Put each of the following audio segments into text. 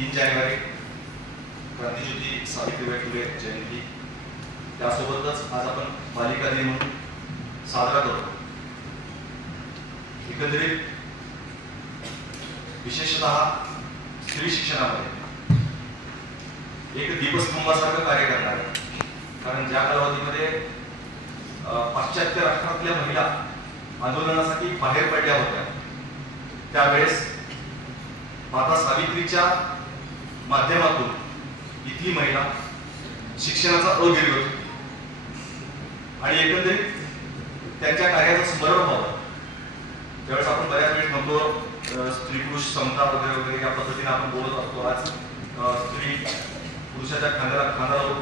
3 जानेवारी क्रांतिज्योती सावित्रीबाई फुले जयंती, त्यासोबतच आज आपण बालिका दिन म्हणून साजरा करतो। एकंदरीत विशेषतः स्त्री शिक्षणामध्ये एक दीपस्तंभासारखं कार्य करणार आहे। कारण ज्या कालावधीमध्ये पाश्चात्य राष्ट्रातल्या महिला आंदोलनासाठी बाहेर पडल्या होत्या, त्यावेळेस माता सावित्रीच्या माध्यमातून इथली महिला शिक्षणाचा अगिरत होती आणि एकंदरीत त्यांच्या कार्याचं स्मरण व्हावं। त्यावेळेस आपण बऱ्याच वेळेस म्हणतो स्त्री पुरुष समता वगैरे वगैरे या पद्धतीने आपण बोलत असतो। आज स्त्री पुरुषाच्या खांद्याला खांदा लावून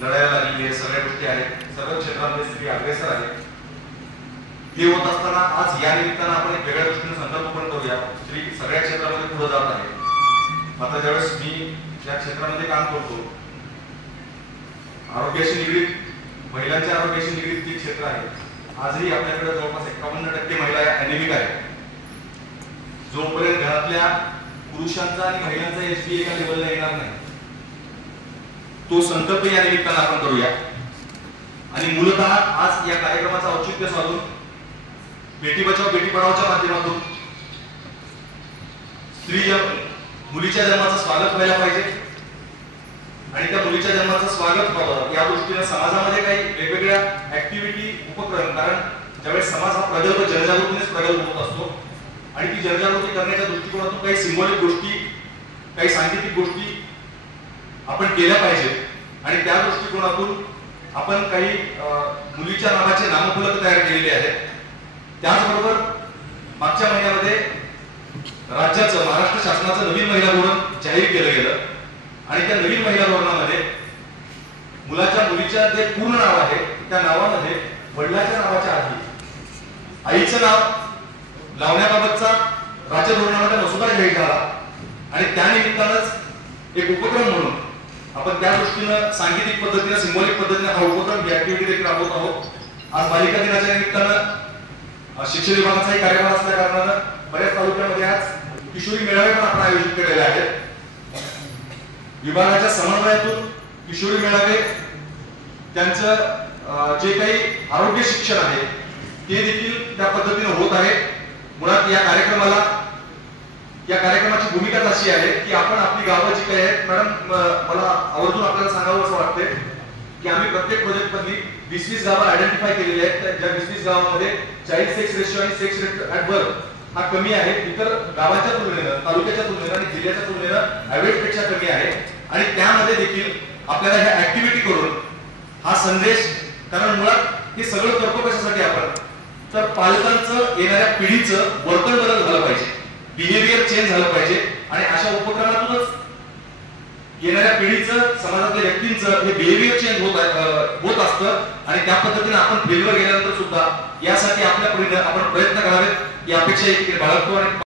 लढायला लागलेली आहे, सगळ्या गोष्टी आहेत, सर्व क्षेत्रामध्ये स्त्री अग्रेसर आहे। हे होत असताना आज या निमित्तानं आपण एक वेगळ्या दृष्टीने संकल्प पण करूया। स्त्री सगळ्या क्षेत्रामध्ये पुढे जात आहे। आता ज्यावेळेस मी या क्षेत्रामध्ये काम करतो, आरोग्याशी निगडीत, महिलांच्या आरोग्याशी निगडीत जे क्षेत्र आहे, आजही आपल्याकडे जवळपास 51% महिला अॅनेमिक आहेत। जोपर्यंत घरातल्या पुरुषांचा आणि महिलांचा एचबी एका लेवलला येणार नाही, तो संकल्प या निमित्तानं आपण करूया। आणि मूलतः आज या कार्यक्रमाचा औचित्य साधून बेटी बचाओ बेटी पढाओच्या माध्यमातून मुलीच्या जन्माचं स्वागत व्हायला पाहिजे आणि त्या मुलीच्या जन्माचं स्वागत व्हावं या दृष्टीने समाजामध्ये काही वेगवेगळ्या ऍक्टिव्हिटी उपक्रम, कारण ज्यावेळेस समाज हा प्रगल्भ जनजागृतीनेच प्रगल्भ होत असतो आणि ती जनजागृती करण्याच्या दृष्टिकोनातून काही सिंबॉलिक गोष्टी, काही सांकेतिक गोष्टी आपण केल्या पाहिजेत आणि त्या दृष्टिकोनातून आपण काही मुलीच्या नावाचे नामफलक तयार केलेले आहेत। त्याचबरोबर मागच्या महिन्यामध्ये राज्याचं, महाराष्ट्र शासनाचं नवीन महिला धोरण जाहीर केलं गेलं आणि त्या नवीन महिला धोरणामध्ये मुलीच्या जे पूर्ण नाव आहे त्या नावामध्ये वडिलाच्या नावाच्या आधी आईचं नाव लावण्याबाबतचा राज्य धोरणामध्ये मसुदा जाहीर झाला आणि त्या निमित्तानंच एक उपक्रम म्हणून आपण त्या दृष्टीनं सांकेतिक पद्धतीने, सिंबॉलिक पद्धतीने हा उपक्रम, ऍक्टिव्हिटी देखील राबवत आहोत। आज बालिका दिनाच्या निमित्तानं शिक्षण विभागाचाही कार्यक्रम असल्या कारणानं बऱ्याच तालुक्यामध्ये आज किशोरी मेळावे पण आपण आयोजित केलेले आहेत। विभागाच्या समन्वयातून किशोरी मेळावे, त्यांचं जे काही आरोग्य शिक्षण आहे ते देखील त्या पद्धतीने होत आहे। मुळात या कार्यक्रमाची भूमिका अशी आहे की आपण आपली गावं जी काही आहेत, मॅडम मला आवर्जून आपल्याला सांगावं असं वाटतंय की आम्ही प्रत्येक प्रोजेक्ट मधली 20-20 गावं आयडेंटिफाय केलेली आहेत, ज्या 20-20 गावांमध्ये चाइल्ड सेक्स रेशिओ आणि सेक्स रेट ऍट बर्थ हा कमी आहे, इतर गावाच्या तुलनेनं, तालुक्याच्या तुलनेनं आणि जिल्ह्याच्या तुलनेनं ऍव्हरेज पेक्षा कमी आहे आणि त्यामध्ये देखील आपल्याला ह्या ऍक्टिव्हिटी करून हा संदेश, कारण मुळात हे सगळं करतो कशासाठी आपण, तर पालकांचं, येणाऱ्या पिढीचं वर्तन बदल झालं पाहिजे, बिहेवियर चेंज झालं पाहिजे आणि अशा उपक्रमातूनच येणाऱ्या पिढीचं, समाजातल्या व्यक्तींचं हे बिहेवियर चेंज होत असतं आणि त्या पद्धतीने आपण फेलवर गेल्यानंतर सुद्धा यासाठी आपल्या परीने आपण प्रयत्न करावेत ही अपेक्षा बाळगतो आणि